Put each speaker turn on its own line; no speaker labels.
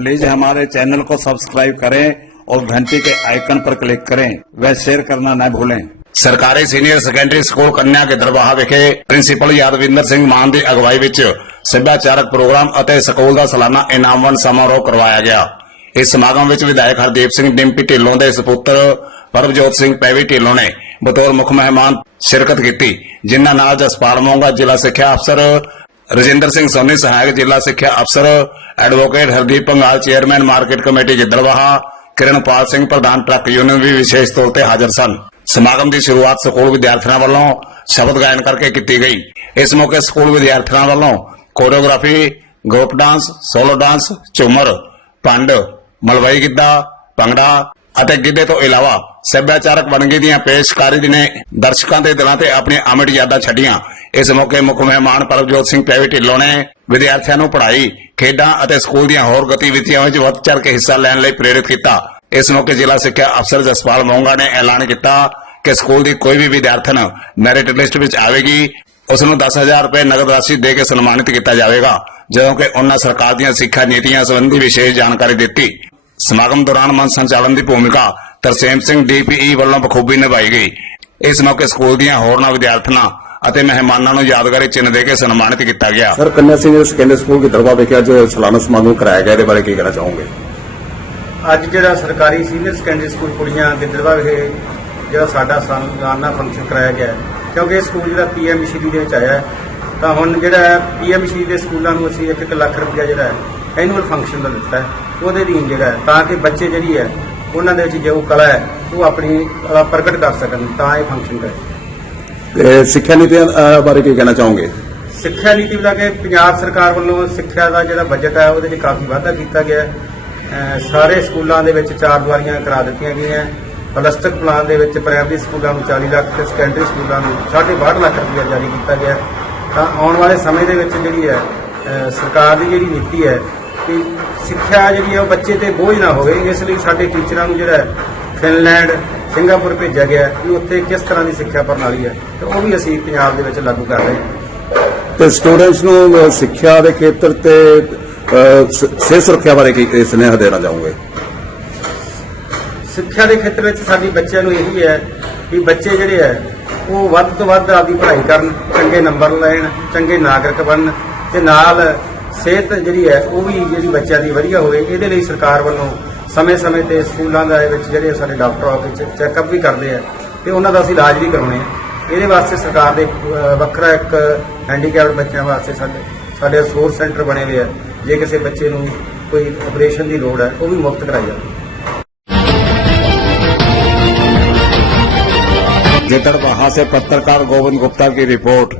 Please हमारे channel को subscribe करें और घंटी के आइकन पर क्लिक करें व शेयर करना न भूलें
ਸਰਕਾਰੀ ਸੀਨੀਅਰ ਸੈਕੰਡਰੀ ਸਕੂਲ ਕੰਨਿਆ ਗਿੱਦੜਬਾਹਾ ਵਿਖੇ ਪ੍ਰਿੰਸੀਪਲ ਯਾਦਵਿੰਦਰ ਸਿੰਘ ਮਾਨ ਦੀ ਅਗਵਾਈ ਵਿੱਚ ਸੱਭਿਆਚਾਰਕ ਪ੍ਰੋਗਰਾਮ ਅਤੇ ਸਕੂਲ ਦਾ ਸਾਲਾਨਾ ਇਨਾਮ ਵੰਡ ਸਮਾਰੋਹ ਕਰਵਾਇਆ ਗਿਆ ਇਸ ਸਮਾਗਮ ਵਿੱਚ ਵਿਧਾਇਕ ਹਰਦੀਪ ਸਿੰਘ ਡਿੰਪੀ ਢਿੱਲੋਂ ਦੇ ਸੁਪੁੱਤਰ ਪਰਮਜੋਤ ਸਿੰਘ ਪੈਵੀ ਢਿੱਲੋਂ ਨੇ ਬਤੌਰ ਮੁੱਖ ਮਹਿਮਾਨ ਸ਼ਿਰਕਤ ਕੀਤੀ ਜਿਨ੍ਹਾਂ ਨਾਲ ਜਸਪਾਲ ਮੋਂਗਾ ਜ਼ਿਲ੍ਹਾ ਸਿੱਖਿਆ ਅਫਸਰ ਰਜਿੰਦਰ ਸਿੰਘ ਸੋਨੀ, ਸਹਾਇਕ ਜ਼ਿਲ੍ਹਾ ਸਿੱਖਿਆ ਅਫਸਰ, advocate Hardeep Pangal, chairman market committee Giddarbaha Kiranpal Singh, ਪ੍ਰਧਾਨ ਟਰੱਕ ਯੂਨੀਅਨ ਵੀ ਵਿਸ਼ੇਸ਼ ਤੌਰ ਤੇ ਹਾਜ਼ਰ ਸਨ। ਸਮਾਗਮ ਦੀ ਸ਼ੁਰੂਆਤ ਸਕੂਲ ਵਿਦਿਆਰਥੀਆਂ ਵੱਲੋਂ ਸ਼ਬਦ ਗਾਇਨ ਕਰਕੇ ਕੀਤੀ ਗਈ। ਇਸ ਮੌਕੇ ਸਕੂਲ ਵਿਦਿਆਰਥੀਆਂ ਵੱਲੋਂ choreography, group dance, solo dance, jhumar, ਪੰਡ, ਮਲਵਾਈ ਗਿੱਧਾ, ਭੰਗੜਾ ਅਤੇ ਗਿੱਧੇ ਤੋਂ ਇਲਾਵਾ ਸੱਭਿਆਚਾਰਕ ਵੰਨਗੀ ਦੀਆਂ ਪੇਸ਼ਕਾਰੀ ਨੇ ਦਰਸ਼ਕਾਂ ਦੇ ਦਿਲਾਂ ਤੇ ਆਪਣੀਆਂ ਅਮਿਟ ਯਾਦਾਂ ਛੱਡੀਆਂ। ਇਸ ਮੌਕੇ ਮੁੱਖ ਮਹਿਮਾਨ ਪਰਮਜੋਤ ਸਿੰਘ ਪੈਵੀ ਢਿੱਲੋਂ ਨੇ ਵਿਦਿਆਰਥੀਆਂ ਨੂੰ ਪੜ੍ਹਾਈ, ਖੇਡਾਂ ਅਤੇ ਸਕੂਲ ਦੀਆਂ ਹੋਰ ਗਤੀਵਿਧੀਆਂ ਵਿੱਚ ਵੱਧ ਚੜ੍ਹ ਕੇ ਹਿੱਸਾ ਲੈਣ ਲਈ ਪ੍ਰੇਰਿਤ ਕੀਤਾ। ਇਸ ਮੌਕੇ ਜ਼ਿਲ੍ਹਾ ਸਿੱਖਿਆ ਅਫਸਰ ਜਸਪਾਲ ਮੋਂਗਾ ਨੇ ਐਲਾਨ ਕੀਤਾ ਕਿ ਸਕੂਲ ਦੀ ਕੋਈ ਵੀ ਵਿਦਿਆਰਥਣ ਮੈਰਿਟ ਲਿਸਟ ਵਿੱਚ ਆਵੇਗੀ। ਉਸ ਨੂੰ 10000 ਰੁਪਏ ਨਗਦ ਰਾਸ਼ੀ ਦੇ ਕੇ ਸਨਮਾਨਿਤ ਕੀਤਾ ਜਾਵੇਗਾ, ਜਦੋਂ ਕਿ ਉਹਨਾਂ ਸਰਕਾਰ ਦੀਆਂ ਸਿੱਖਿਆ ਨੀਤੀਆਂ ਸੰਬੰਧੀ ਵਿਸ਼ੇਸ਼ ਜਾਣਕਾਰੀ ਦਿੱਤੀ। ਸਮਾਗਮ ਦੌਰਾਨ ਮੰਚ ਸੰਚਾਲਨ ਦੀ ਭੂਮਿਕਾ ਤਰਸੇਮ ਸਿੰਘ ਡੀਪੀਈ ਵੱਲੋਂ ਬਖੂਬੀ ਨਿਭਾਈ ਗਈ। ਇਸ ਮੌਕੇ ਸਕੂਲ ਦੀਆਂ ਹੋਰਨਾਂ ਵਿਦਿਆਰਥਣਾਂ ਅਤੇ ਮਹਿਮਾਨਾਂ ਨੂੰ ਯਾਦਗਾਰੀ ਚਿੰਨ੍ਹ ਦੇ ਕੇ ਸਨਮਾਨਿਤ ਕੀਤਾ ਗਿਆ।
ਸਰ ਕੰਨਿਆ ਸੀਨੀਅਰ ਸੈਕੰਡਰੀ ਸਕੂਲ ਗਿੱਦੜਵਾ ਵਿਖੇ ਅੱਜ ਸਾਲਾਨਾ ਸਮਾਗਮ ਕਰਾਇਆ ਗਿਆ ਇਹਦੇ ਬਾਰੇ ਕੀ ਕਹਿਣਾ ਚਾਹੋਗੇ?
ਅੱਜ ਜਿਹੜਾ ਸਰਕਾਰੀ ਸੀਨੀਅਰ ਸੈਕੰਡਰੀ ਸਕੂਲ ਕੁੜੀਆਂ ਗਿੱਦੜਵਾ ਵਿਖੇ ਜਿਹੜਾ ਸਾਡਾ ਸਾਲਾਨਾ ਫੰਕਸ਼ਨ ਕਰਾਇਆ ਗਿਆ। ਕਿਉਂਕਿ ਇਹ ਸਕੂਲ ਜਿਹੜਾ ਪੀਐਮ ਸ਼੍ਰੀ ਦੇ ਵਿੱਚ ਆਇਆ ਤਾਂ ਹੁਣ ਜਿਹੜਾ ਪੀਐਮ ਸ਼੍ਰੀ ਦੇ ਸਕੂਲਾਂ ਨੂੰ ਅਸੀਂ 1 ਲੱਖ ਰੁਪਇਆ ਜਿਹੜਾ ਐਨੂਅਲ ਫੰਕਸ਼ਨ ਦਾ ਦਿੱਤਾ ਹੈ। ਉਹਦੇ ਅਧੀਨ ਜਿਹੜਾ ਹੈ, ਤਾਂ ਕਿ ਬੱਚੇ ਜਿਹੜੀ ਹੈ ਉਹਨਾਂ ਦੇ ਵਿੱਚ ਜੋ ਕਲਾ ਹੈ ਉਹ ਆਪਣੀ ਕਲਾ ਪ੍ਰਗਟ ਕਰ ਸਕਣ ਤਾਂ ਇਹ ਫੰਕਸ਼ਨ ਕਰੇ।
ਤੇ ਸਿੱਖਿਆ ਨੀਤੀਆਂ ਅਹ, ਬਾਰੇ ਕੀ ਕਹਿਣਾ ਚਾਹੋਗੇ?
ਸਿੱਖਿਆ ਨੀਤੀ ਦਾ ਕਿ ਪੰਜਾਬ ਸਰਕਾਰ ਵੱਲੋਂ ਸਿੱਖਿਆ ਦਾ ਜਿਹੜਾ ਬਜਟ ਹੈ ਉਹਦੇ 'ਚ ਕਾਫੀ ਵਾਧਾ ਕੀਤਾ ਗਿਆ ਹੈ। ਅਹ ਸਾਰੇ ਸਕੂਲਾਂ ਦੇ ਵਿੱਚ ਚਾਰ ਦੀਵਾਰੀਆਂ ਕਰਾ ਦਿੱਤੀਆਂ ਗਈਆਂ ਪਲਸਟਰ ਪਲਾਨ ਦੇ ਵਿੱਚ ਪ੍ਰਾਇਮਰੀ ਸਕੂਲਾਂ ਨੂੰ 40 ਲੱਖ ਤੇ ਸੈਕੰਡਰੀ ਸਕੂਲਾਂ ਨੂੰ 62 ਲੱਖ ਰੁਪਏ ਜਾਰੀ ਕੀਤਾ ਗਿਆ ਹੈ। ਤਾਂ ਆਉਣ ਵਾਲੇ ਸਮੇਂ ਦੇ ਵਿੱਚ ਜਿਹੜੀ ਹੈ ਅਹ ਸਰਕਾਰ ਦੀ ਜਿਹੜੀ ਨੀਤੀ ਹੈ ਕਿ ਸਿੱਖਿਆ ਜਿਹੜੀ ਹੈ ਉਹ ਬੱਚੇ ਤੇ ਬੋਝ ਨਾ ਹੋਵੇ ਇਸ ਲਈ ਸਾਡੇ ਟੀਚਰਾਂ ਨੂੰ ਜਿਹੜਾ ਫਿਨਲੈਂਡ ਸਿੰਗਾਪੁਰ ਭੇਜਿਆ ਗਿਆ ਕਿ ਉੱਥੇ ਕਿਸ ਤਰ੍ਹਾਂ ਦੀ ਸਿੱਖਿਆ ਪ੍ਰਣਾਲੀ ਹੈ ਤੇ ਉਹ ਵੀ ਅਸੀਂ ਪੰਜਾਬ ਦੇ ਵਿੱਚ ਲਾਗੂ ਕਰ ਰਹੇ ਹਾਂ।
ਤੇ ਸਟੂਡੈਂਟਸ ਨੂੰ ਸਿੱਖਿਆ ਦੇ ਖੇਤਰ ਤੇ ਸਿਹਤ ਸੁਰੱਖਿਆ ਬਾਰੇ ਕੀ ਸੁਨੇਹਾ ਦੇਣਾ ਚਾਹੋਗੇ?
ਸਿੱਖਿਆ ਦੇ ਖੇਤਰ ਵਿੱਚ ਸਾਡੀ ਬੱਚਿਆਂ ਨੂੰ ਇਹੀ ਹੈ ਕਿ ਬੱਚੇ ਜਿਹੜੇ ਹੈ ਉਹ ਵੱਧ ਤੋਂ ਵੱਧ ਆਪਦੀ ਪੜ੍ਹਾਈ ਕਰਨ ਚੰਗੇ ਨੰਬਰ ਲੈਣ ਚੰਗੇ ਨਾਗਰਿਕ ਬਣਨ ਤੇ ਨਾਲ ਸਿਹਤ ਜਿਹੜੀ ਹੈ ਉਹ ਵੀ ਜਿਹੜੀ ਬੱਚਿਆਂ ਦੀ ਵਧੀਆ ਹੋਵੇ ਇਹਦੇ ਲਈ ਸਰਕਾਰ ਵੱਲੋਂ ਸਮੇਂ-ਸਮੇਂ ਤੇ ਸਕੂਲਾਂ ਦੇ ਵਿੱਚ ਜਿਹੜੇ ਸਾਡੇ ਡਾਕਟਰ ਆ ਕੇ ਚੈੱਕਅਪ ਵੀ ਕਰਦੇ ਆ ਤੇ ਉਹਨਾਂ ਦਾ ਅਸੀਂ ਇਲਾਜ ਵੀ ਕਰਾਉਣੇ ਆ ਇਹਦੇ ਵਾਸਤੇ ਸਰਕਾਰ ਦੇ ਅਹ, ਵੱਖਰਾ ਇੱਕ ਹੈਂਡੀਕੈਪਡ ਬੱਚਿਆਂ ਵਾਸਤੇ ਸਾਡੇ ਸਾਡੇ ਰਿਸੋਰਸ ਸੈਂਟਰ ਬਣੇ ਹੋਏ ਆ ਜੇ ਕਿਸੇ ਬੱਚੇ ਨੂੰ ਕੋਈ ਆਪਰੇਸ਼ਨ ਦੀ ਲੋੜ ਹੈ ਉਹ ਵੀ ਮੁਫਤ ਕਰਾਈ ਜਾਂਦੀ ਹੈ
गिद्दड़बाहा से पत्रकार गोविंद गुप्ता की रिपोर्ट